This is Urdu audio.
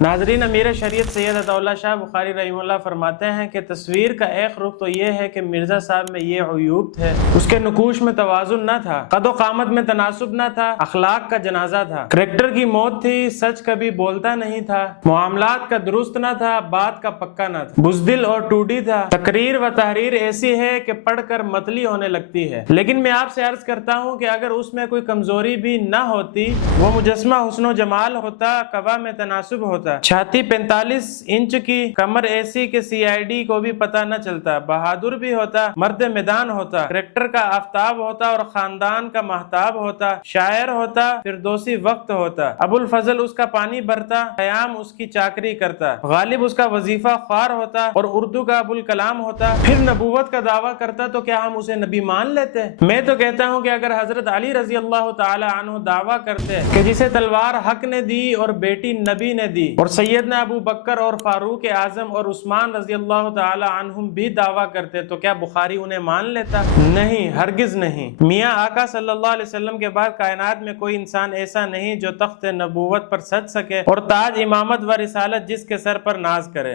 ناظرین، امیر شریعت سید عطا اللہ شاہ بخاری رحمہ اللہ فرماتے ہیں کہ تصویر کا ایک رخ تو یہ ہے کہ مرزا صاحب میں یہ عیوب تھے، اس کے نقوش میں توازن نہ تھا، قد و قامت میں تناسب نہ تھا، اخلاق کا جنازہ تھا، کریکٹر کی موت تھی، سچ کبھی بولتا نہیں تھا، معاملات کا درست نہ تھا، بات کا پکا نہ تھا، بزدل اور ٹوٹی تھا، تقریر و تحریر ایسی ہے کہ پڑھ کر متلی ہونے لگتی ہے۔ لیکن میں آپ سے عرض کرتا ہوں کہ اگر اس میں کوئی کمزوری بھی نہ ہوتی، وہ مجسمہ حسن و جمال ہوتا، قبا میں تناسب ہوتا، چھاتی 45 انچ کی، کمر ایسی کہ سی آئی ڈی کو بھی پتہ نہ چلتا، بہادر بھی ہوتا، مرد میدان ہوتا، کریکٹر کا آفتاب ہوتا اور خاندان کا مہتاب ہوتا، شاعر ہوتا، فردوسی وقت ہوتا، ابو الفضل اس کا پانی بھرتا، قیام اس کی چاکری کرتا، غالب اس کا وظیفہ خوار ہوتا اور اردو کا ابو الکلام ہوتا، پھر نبوت کا دعویٰ کرتا تو کیا ہم اسے نبی مان لیتے؟ میں تو کہتا ہوں کہ اگر حضرت علی رضی اللہ تعالی عنہ دعویٰ کرتے کہ جسے تلوار حق نے دی اور بیٹی نبی نے دی، اور سیدنا ابو بکر اور فاروق اعظم اور عثمان رضی اللہ تعالی عنہم بھی دعویٰ کرتے تو کیا بخاری انہیں مان لیتا؟ نہیں، ہرگز نہیں۔ میاں آقا صلی اللہ علیہ وسلم کے بعد کائنات میں کوئی انسان ایسا نہیں جو تخت نبوت پر سج سکے اور تاج امامت و رسالت جس کے سر پر ناز کرے۔